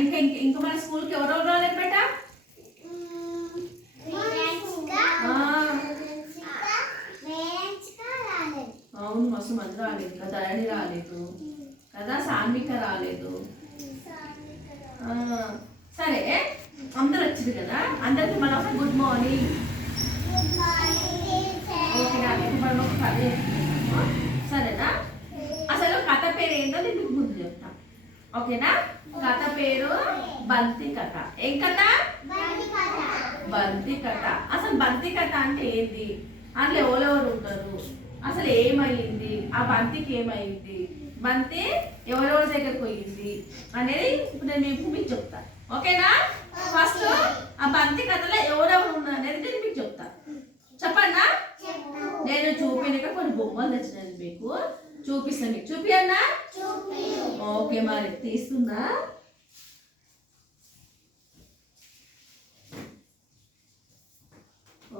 ఇంకా ఇంకా మన స్కూల్కి ఎవరెవరు రాలేదు బేట? అవును, మస్తు మంది రాలేదు కదా. ధరణి రాలేదు కదా, సాన్విక రాలేదు. సరే, అందరు వచ్చింది కదా. అందరికి మనం ఒక గుడ్ మార్నింగ్. ఓకేనా? మనం ఒక కథ చెప్తున్నాము, సరేనా? అసలు కథ పేరు ఏంటో నేను మీకు ముందు చెప్తా, ఓకేనా? కథ పేరు బంతి కథ. ఏం కథ? బంతి కథ. అసలు బంతి కథ అంటే ఏంది, అందులో ఎవరెవరు ఉంటారు, అసలు ఏమైంది, ఆ బంతికి ఏమైంది, బంతి ఎవరెవరి దగ్గరకు పోయింది అనేది ఇప్పుడు నేను మీకు చెప్తాను, ఓకేనా? ఫస్ట్ ఆ బంతి కథలో ఎవరెవరు ఉన్నారు అనేది నేను మీకు చెప్తాను. చెప్పన్నా? నేను చూపినాక కొన్ని బొమ్మలు తెచ్చినాను, మీకు చూపిస్తాను. మీకు చూపియన్నా? ఓకే, మరి తీస్తున్నా.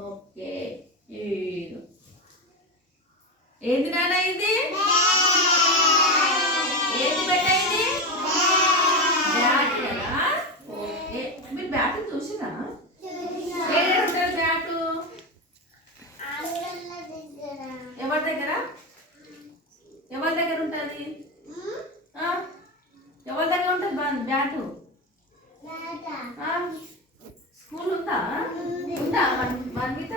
ఓకే, ఏంది నాన్న ఇది? ఏంది బెట్ట ఇది? బ్యాట్ కదా. ఓకే, మీరు బ్యాట్ చూసినా? ఏడుంటారు బ్యాటు? ఎవరి దగ్గర? ఎవరి దగ్గర ఉంటుంది? ఎవరి దగ్గర ఉంటుంది బ్యాటు? స్కూల్ ఉందా? ఉందా మన్విత?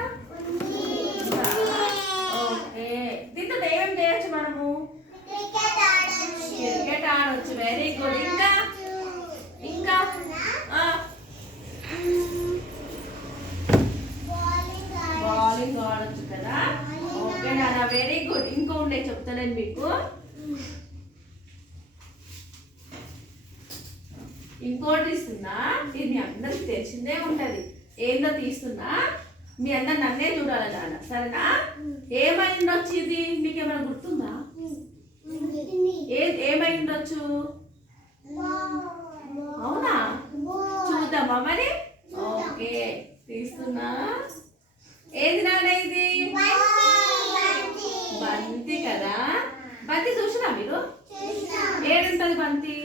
ఓకే, దీంతో ఏమేం చేయొచ్చు మనము? క్రికెట్ ఆడవచ్చు. Very good. ఇంకా ఇంకా బౌలింగ్ ఆడవచ్చు కదా. ఓకే నాన్న, వెరీ గుడ్. ఇంకో ఉండే చెప్తాను మీకు. ఇంకోటి ఇస్తున్నా, ఇది మీ అందరికి తెలిసిందే ఉంటది. ఏందో తీస్తున్నా, మీ అందరు నన్నే చూడాలి నాన్న, సరేనా? ఏమైండొచ్చు ఇది? మీకు ఏమైనా గుర్తుందా? ఏమైండొచ్చు? అవునా? చూద్దామా మరి? ఓకే, తీస్తున్నా. ఏది నాన్న ఇది? బంతి కదా. బంతి చూసినా మీరు? ఏడుంటది బంతి?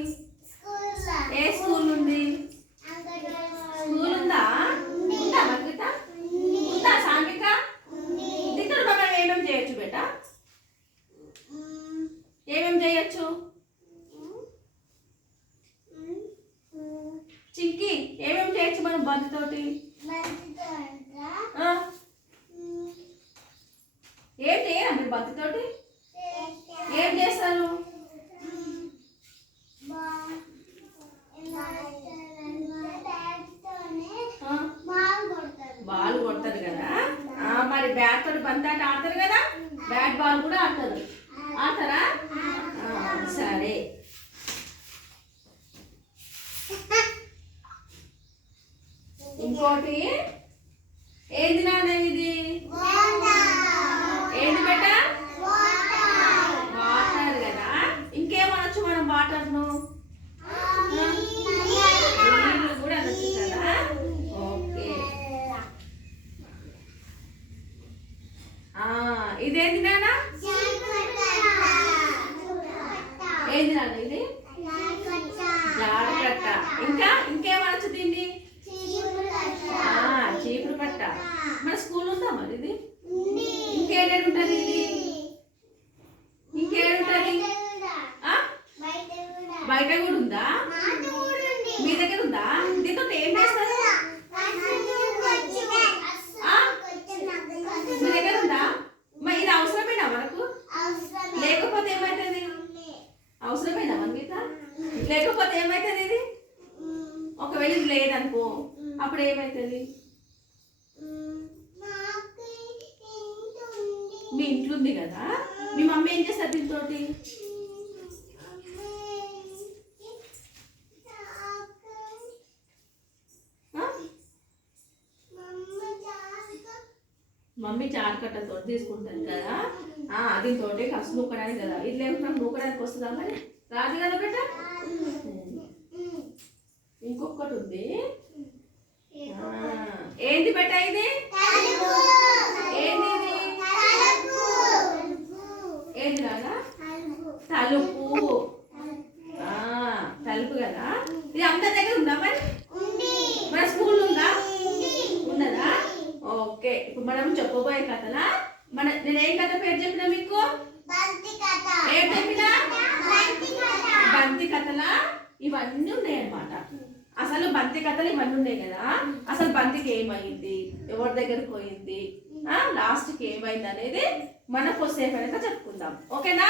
ఏ స్కూల్ ఉంది? స్కూల్ ఉందా? ఉందా మన్విత? ఉందా సాన్విక? దీంతో మనం ఏమేమి చేయొచ్చు బేట? ఏమేమి చేయొచ్చు? చింకి, ఏమేమి చేయొచ్చు మనం బంతితోటి? ఏం చేయరా మీరు బంతితోటి? ఏం చేస్తారు? బాల్ కొడతారు కదా. మరి బ్యాట్ తోటి బంతి ఆట ఆడతారు కదా, బ్యాట్ బాల్ కూడా ఆడతారు. ఆడతారా? సరే, ఇంకోటి ఏంది నాన్న ఇది? ఏంది బెట? వాటర్ కదా. ఇంకేమనొచ్చు మనం వాటర్ను? నీళ్ళు కూడా అనొచ్చు కదా. ఓకే, ఇదేంది నాన్న? ఏంది నాన్న ఇది? జాడకట్ట. ఇంకేమనొచ్చు దీన్ని? చీపురు కట్ట. మన స్కూల్ ఉందా మరి ఇది? ఇంకేడుంటది ఇది? ఇంకేడుంటది? బయట కూడా ఉందా? మీ దగ్గర ఉందా? దీంతో ఏం చేస్తారు? మీ దగ్గర ఉందా? మరి ఇది అవసరమేనా మనకు? లేకపోతే ఏమవుతుంది? అవసరమేనా మన్విత? లేకపోతే ఏమవుతుంది ఇది? ఒకవేళ ఇది లేదనుకో, అప్పుడు ఏమవుతుంది? మీ ఇంట్లో ఉంది కదా. మీ మమ్మీ ఏం చేస్తారు దీంతో? మమ్మీ చారుకట్టతో తీసుకుంటాను కదా, దీంతో కసు నూకడానికి కదా. ఇది లేకుండా నూకడానికి వస్తుందా మరి? రాదు కదా బేట. ఇంకొకటి ఉంది. ఏంది బేట ఇది? ఏంది ఇది? ఏంది రాదా? తలుపు. తలుపు కదా. ఇది అందరి దగ్గర ఉందా మరి? మన స్కూల్ ఉందా? ఉన్నదా? ఓకే, ఇప్పుడు మనం చెప్పబోయే కథలా నేను ఏం కథ పేరు చెప్పినా మీకు? ఏం చెప్పినా? బంతి కథలా ఇవన్నీ ఉన్నాయి అన్నమాట. అసలు బంతి కథలు ఇవన్నీ ఉన్నాయి కదా. అసలు బంతికి ఏమైంది, ఎవరి దగ్గరకు పోయింది, లాస్ట్కి ఏమైంది అనేది మనం కొద్దిసేపు చెప్పుకుందాం. ఓకేనా?